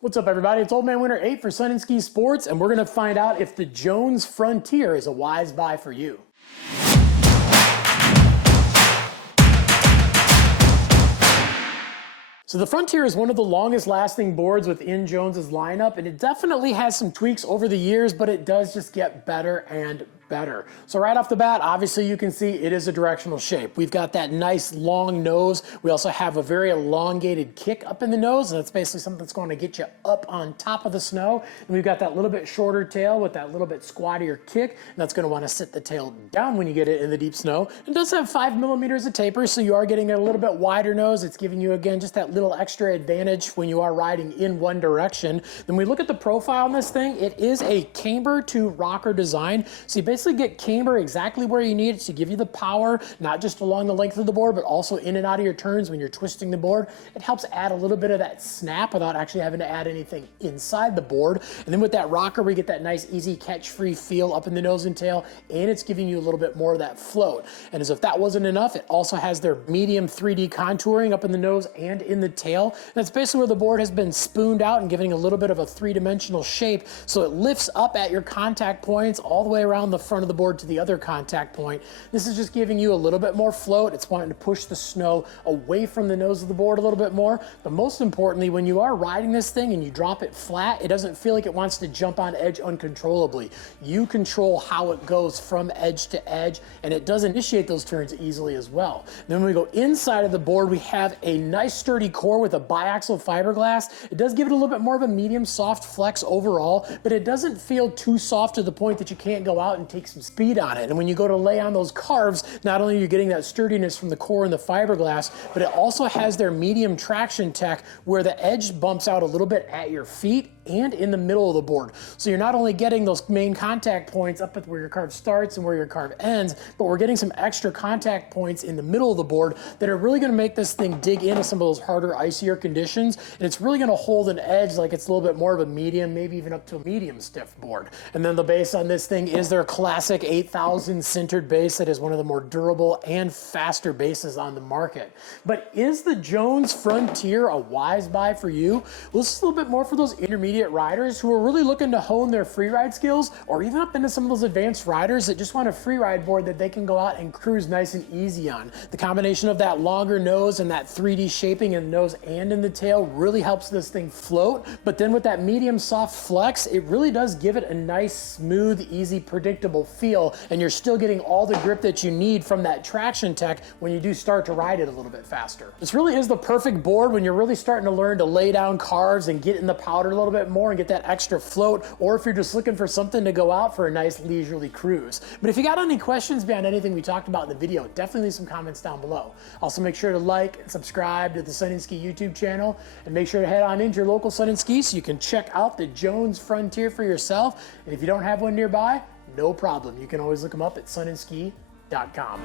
What's up, everybody? It's Old Man Winter 8 for Sun and Ski Sports, and we're going to find out if the Jones Frontier is a wise buy for you. So the Frontier is one of the longest lasting boards within Jones's lineup, and it definitely has some tweaks over the years, but it does just get better and better. So right off the bat, obviously you can see it is a directional shape. We've got that nice long nose. We also have a very elongated kick up in the nose, and that's basically something that's going to get you up on top of the snow. And we've got that little bit shorter tail with that little bit squattier kick, and that's going to want to sit the tail down when you get it in the deep snow. It does have 5 millimeters of taper, so you are getting a little bit wider nose. It's giving you, again, just that little extra advantage when you are riding in one direction. Then we look at the profile on this thing. It is a camber to rocker design, so you basically get camber exactly where you need it to give you the power, not just along the length of the board, but also in and out of your turns when you're twisting the board. It helps add a little bit of that snap without actually having to add anything inside the board. And then with that rocker, we get that nice, easy catch-free feel up in the nose and tail, and it's giving you a little bit more of that float. And as if that wasn't enough, it also has their medium 3D contouring up in the nose and in the tail. And that's basically where the board has been spooned out and giving a little bit of a three-dimensional shape, so it lifts up at your contact points all the way around the front of the board to the other contact point. This is just giving you a little bit more float. It's wanting to push the snow away from the nose of the board a little bit more. But most importantly, when you are riding this thing and you drop it flat, it doesn't feel like it wants to jump on edge uncontrollably. You control how it goes from edge to edge, and it does initiate those turns easily as well. Then when we go inside of the board, we have a nice sturdy core with a biaxial fiberglass. It does give it a little bit more of a medium soft flex overall, but it doesn't feel too soft to the point that you can't go out and take some speed on it. And when you go to lay on those carves, not only are you getting that sturdiness from the core and the fiberglass, but it also has their medium traction tech where the edge bumps out a little bit at your feet and in the middle of the board. So you're not only getting those main contact points up at where your carve starts and where your carve ends, but we're getting some extra contact points in the middle of the board that are really going to make this thing dig into some of those harder, icier conditions, and it's really going to hold an edge like it's a little bit more of a medium, maybe even up to a medium stiff board. And then the base on this thing is their classic 8000 sintered base that is one of the more durable and faster bases on the market. But is the Jones Frontier a wise buy for you? Well, this is a little bit more for those intermediate riders who are really looking to hone their freeride skills, or even up into some of those advanced riders that just want a freeride board that they can go out and cruise nice and easy on. The combination of that longer nose and that 3D shaping in the nose and in the tail really helps this thing float, but then with that medium soft flex, it really does give it a nice, smooth, easy, predictable feel, and you're still getting all the grip that you need from that traction tech when you do start to ride it a little bit faster. This really is the perfect board when you're really starting to learn to lay down carves and get in the powder a little bit more and get that extra float, or if you're just looking for something to go out for a nice leisurely cruise. But if you got any questions beyond anything we talked about in the video, definitely leave some comments down below. Also, make sure to like and subscribe to the Sun and Ski YouTube channel, and make sure to head on into your local Sun and Ski so you can check out the Jones Frontier for yourself. And if you don't have one nearby, no problem. You can always look them up at sunandski.com.